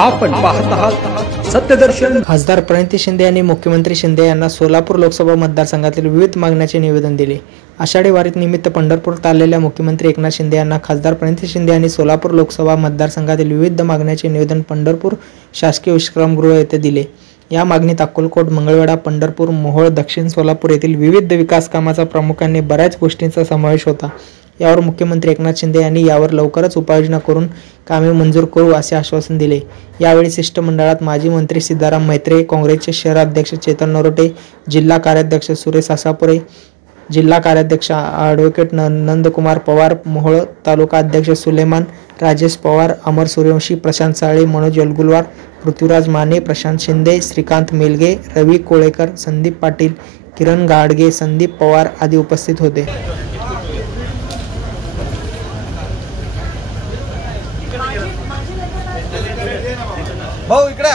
आपण पाहत आहात सत्यदर्शन। खासदार प्रणिती शिंदे यांनी मुख्यमंत्री शिंदे यांना सोलापूर लोकसभा मतदारसंघातील विविध मागण्यांचे निवेदन दिले। आषाढी वारीत निमित्त पंढरपूरात आलेल्या मुख्यमंत्री एकनाथ शिंदे यांना खासदार प्रणिती शिंदे यांनी सोलापूर लोकसभा मतदारसंघातील विविध मागण्यांचे निवेदन पंढरपूर शासकीय विश्रामगृह येथे दिले। या मागणीत अक्कलकोट, मंगळवेढा, पंढरपूर, मोहोळ, दक्षिण सोलापूर येथील विविध विकास कामाचा प्रामुख्याने बऱ्याच गोष्टींचा समावेश होता। यावर मुख्यमंत्री एकनाथ शिंदे यांनी यावर लवकरच उपाययोजना करून कामे मंजूर करू असे आश्वासन दिले। यावेळी शिष्टमंडळात माजी मंत्री सिद्धाराम मैत्रे, काँग्रेसचे शहराध्यक्ष चेतन नरोटे, जिल्हा कार्याध्यक्ष सुरेश आसापुरे, जिल्हा कार्याध्यक्ष ॲडव्होकेट नंदकुमार पवार, मोहोळ तालुका अध्यक्ष सुलेमान, राजेश पवार, अमर सूर्यवंशी, प्रशांत साळे, मनोज यलगुलवार, पृथ्वीराज माने, प्रशांत शिंदे, श्रीकांत मेलगे, रवी कोळेकर, संदीप पाटील, किरण गाडगे, संदीप पवार आदी उपस्थित होते। भाऊ इकडे